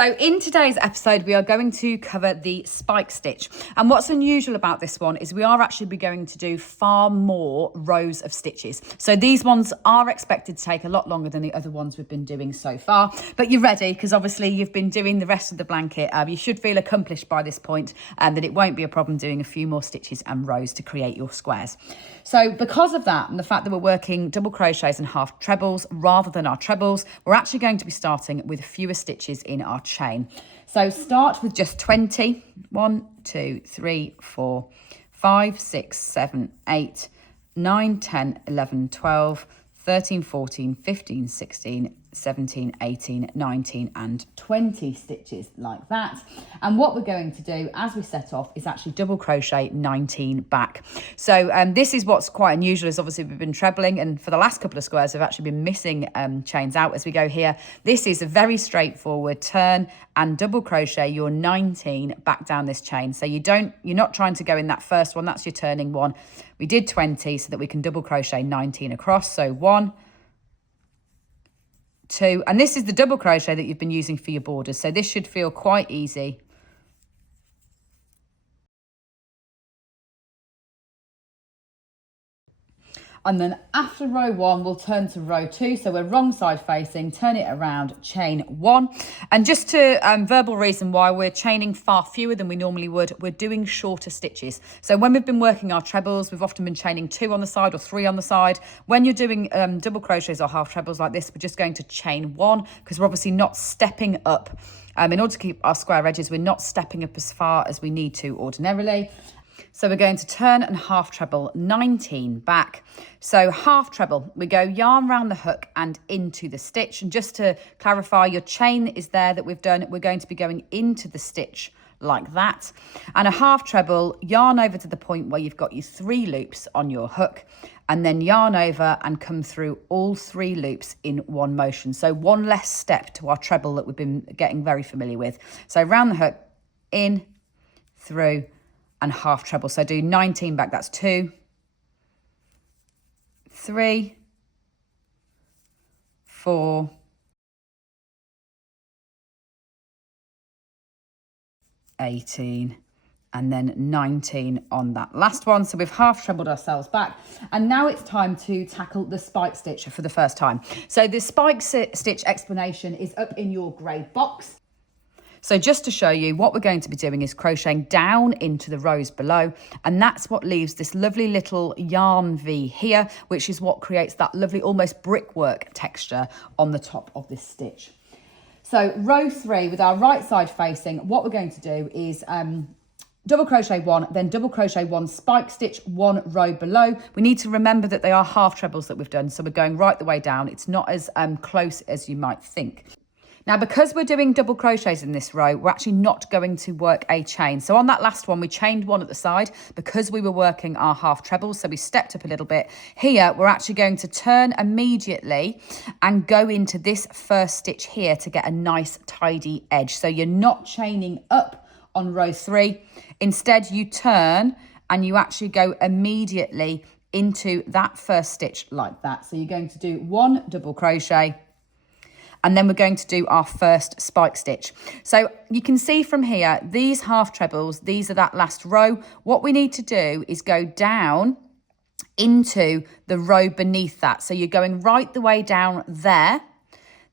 So in today's episode, we are going to cover the spike stitch. And what's unusual about this one is we are actually going to do far more rows of stitches. So these ones are expected to take a lot longer than the other ones we've been doing so far. But you're ready, because obviously you've been doing the rest of the blanket. You should feel accomplished by this point, and that it won't be a problem doing a few more stitches and rows to create your squares. So because of that, and the fact that we're working double crochets and half trebles rather than our trebles, we're actually going to be starting with fewer stitches in our chain. So start with just 20. 1, 2, 3, 4, 5, 6, 7, 8, 9, 10, 11, 12, 13, 14, 15, 16, 17, 18, 19 and 20 stitches like that. And what we're going to do as we set off is actually double crochet 19 back. So this is what's quite unusual, is obviously we've been trebling, and for the last couple of squares we've actually been missing chains out as we go here. This is a very straightforward turn and double crochet your 19 back down this chain. So you're not trying to go in that first one, that's your turning one. We did 20 so that we can double crochet 19 across. So 1, 2, and this is the double crochet that you've been using for your borders, so this should feel quite easy. And then after row 1, we'll turn to row 2. So we're wrong side facing, turn it around, chain 1. And just to verbal reason why we're chaining far fewer than we normally would, we're doing shorter stitches. So when we've been working our trebles, we've often been chaining 2 on the side or 3 on the side. When you're doing double crochets or half trebles like this, we're just going to chain 1, because we're obviously not stepping up. In order to keep our square edges, we're not stepping up as far as we need to ordinarily. So we're going to turn and half treble 19 back. So half treble, we go yarn round the hook and into the stitch. And just to clarify, your chain is there that we've done. We're going to be going into the stitch like that. And a half treble, yarn over to the point where you've got your 3 loops on your hook, and then yarn over and come through all 3 loops in one motion. So one less step to our treble that we've been getting very familiar with. So round the hook, in, through, and half treble. So do 19 back, that's 2, 3, 4, 18, and then 19 on that last one. So we've half trebled ourselves back, and now it's time to tackle the spike stitch for the first time. So the spike stitch explanation is up in your grey box. So just to show you, what we're going to be doing is crocheting down into the rows below, and that's what leaves this lovely little yarn V here, which is what creates that lovely almost brickwork texture on the top of this stitch. So row 3 with our right side facing, what we're going to do is double crochet 1, then double crochet 1, spike stitch 1 row below. We need to remember that they are half trebles that we've done, so we're going right the way down. It's not as close as you might think. Now, because we're doing double crochets in this row, we're actually not going to work a chain. So on that last one, we chained 1 at the side because we were working our half trebles. So we stepped up a little bit. Here, we're actually going to turn immediately and go into this first stitch here to get a nice tidy edge. So you're not chaining up on row 3. Instead, you turn and you actually go immediately into that first stitch like that. So you're going to do 1 double crochet, and then we're going to do our first spike stitch. So you can see from here, these half trebles, these are that last row. What we need to do is go down into the row beneath that. So you're going right the way down there.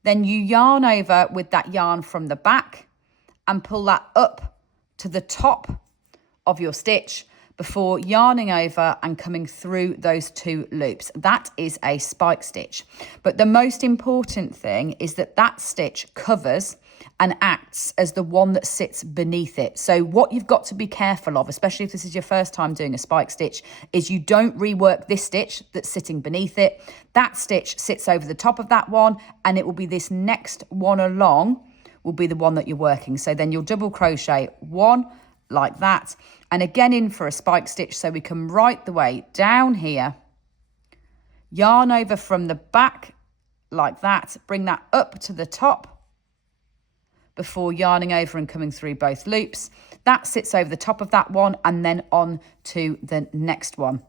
Then you yarn over with that yarn from the back and pull that up to the top of your stitch before yarning over and coming through those 2 loops. That is a spike stitch. But the most important thing is that that stitch covers and acts as the one that sits beneath it. So what you've got to be careful of, especially if this is your first time doing a spike stitch, is you don't rework this stitch that's sitting beneath it. That stitch sits over the top of that one, and it will be this next one along will be the one that you're working. So then you'll double crochet 1 like that, and again in for a spike stitch. So we come right the way down here, yarn over from the back like that, bring that up to the top before yarning over and coming through both loops. That sits over the top of that one, and then on to the next one.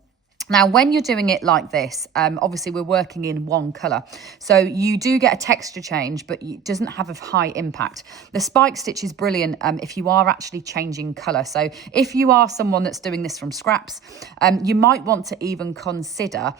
Now, when you're doing it like this, obviously we're working in one colour. So you do get a texture change, but it doesn't have a high impact. The spike stitch is brilliant if you are actually changing colour. So if you are someone that's doing this from scraps, you might want to even consider,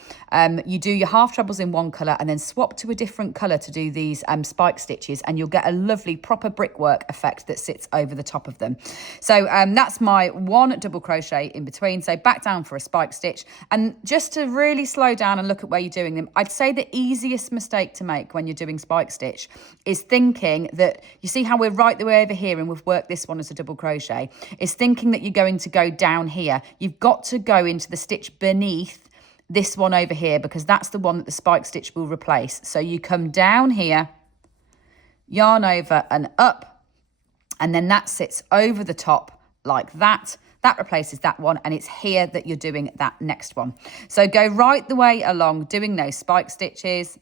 you do your half trebles in one colour and then swap to a different colour to do these spike stitches, and you'll get a lovely proper brickwork effect that sits over the top of them. So that's my one double crochet in between. So back down for a spike stitch. And just to really slow down and look at where you're doing them, I'd say the easiest mistake to make when you're doing spike stitch is thinking that, you see how we're right the way over here and we've worked this one as a double crochet, is thinking that you're going to go down here. You've got to go into the stitch beneath this one over here, because that's the one that the spike stitch will replace. So you come down here, yarn over and up, and then that sits over the top like that. That replaces that one, and it's here that you're doing that next one. So go right the way along doing those spike stitches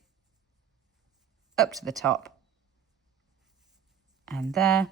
up to the top and there.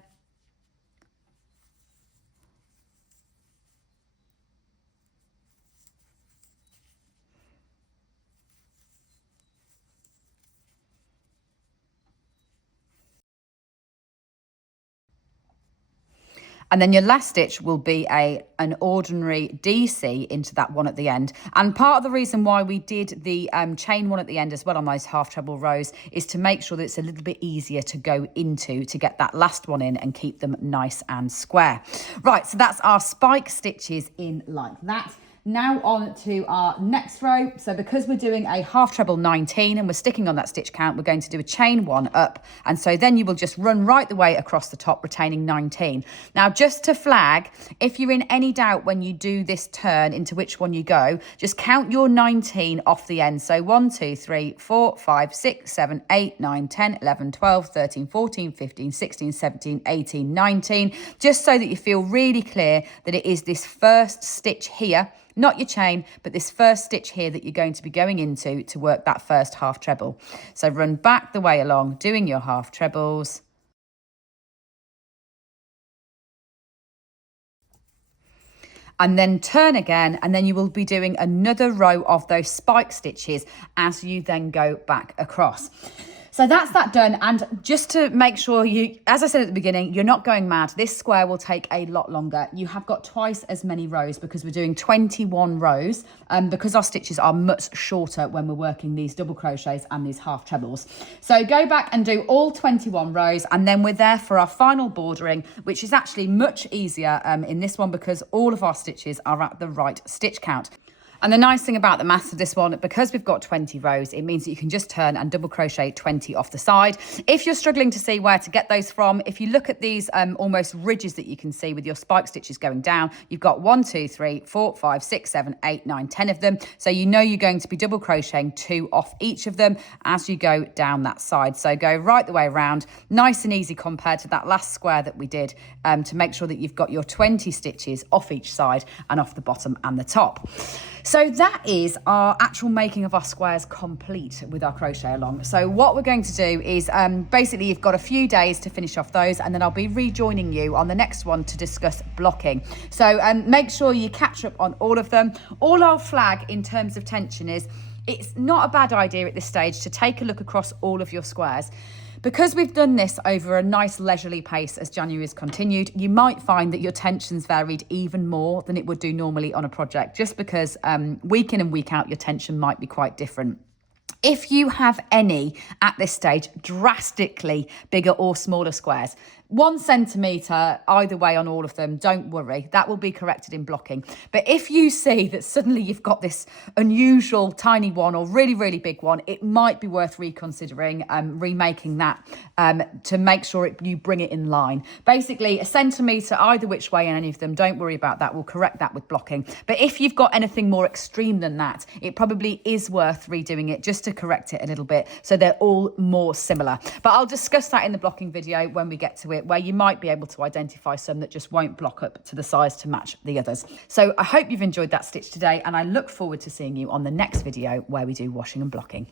And then your last stitch will be an ordinary DC into that one at the end. And part of the reason why we did the chain one at the end as well on those half treble rows is to make sure that it's a little bit easier to go into to get that last one in and keep them nice and square. Right, so that's our spike stitches in like that. Now on to our next row. So because we're doing a half treble 19 and we're sticking on that stitch count, we're going to do a chain one up. And so then you will just run right the way across the top, retaining 19. Now, just to flag, if you're in any doubt when you do this turn into which one you go, just count your 19 off the end. So 1, 2, 3, 4, 5, 6, 7, 8, 9, 10, 11, 12, 13, 14, 15, 16, 17, 18, 19, just so that you feel really clear that it is this first stitch here, not your chain, but this first stitch here that you're going to be going into to work that first half treble. So run back the way along, doing your half trebles. And then turn again, and then you will be doing another row of those spike stitches as you then go back across. So that's that done. And just to make sure you, as I said at the beginning, you're not going mad. This square will take a lot longer. You have got twice as many rows because we're doing 21 rows, because our stitches are much shorter when we're working these double crochets and these half trebles. So go back and do all 21 rows, and then we're there for our final bordering, which is actually much easier in this one because all of our stitches are at the right stitch count. And the nice thing about the maths of this one, because we've got 20 rows, it means that you can just turn and double crochet 20 off the side. If you're struggling to see where to get those from, if you look at these almost ridges that you can see with your spike stitches going down, you've got 1, 2, 3, 4, 5, 6, 7, 8, 9, 10 of them. So you know you're going to be double crocheting 2 off each of them as you go down that side. So go right the way around, nice and easy compared to that last square that we did, to make sure that you've got your 20 stitches off each side and off the bottom and the top. So that is our actual making of our squares complete with our crochet along. So what we're going to do is basically you've got a few days to finish off those, and then I'll be rejoining you on the next one to discuss blocking. So make sure you catch up on all of them. All I'll flag in terms of tension is it's not a bad idea at this stage to take a look across all of your squares. Because we've done this over a nice leisurely pace as January has continued, you might find that your tension's varied even more than it would do normally on a project, just because week in and week out, your tension might be quite different. If you have any, at this stage, drastically bigger or smaller squares, 1 centimetre either way on all of them, don't worry, that will be corrected in blocking. But if you see that suddenly you've got this unusual tiny one or really, really big one, it might be worth reconsidering remaking that to make sure you bring it in line. Basically, 1 centimetre either which way in any of them, don't worry about that, we'll correct that with blocking. But if you've got anything more extreme than that, it probably is worth redoing it just to correct it a little bit so they're all more similar. But I'll discuss that in the blocking video when we get to it, where you might be able to identify some that just won't block up to the size to match the others. So I hope you've enjoyed that stitch today, and I look forward to seeing you on the next video where we do washing and blocking.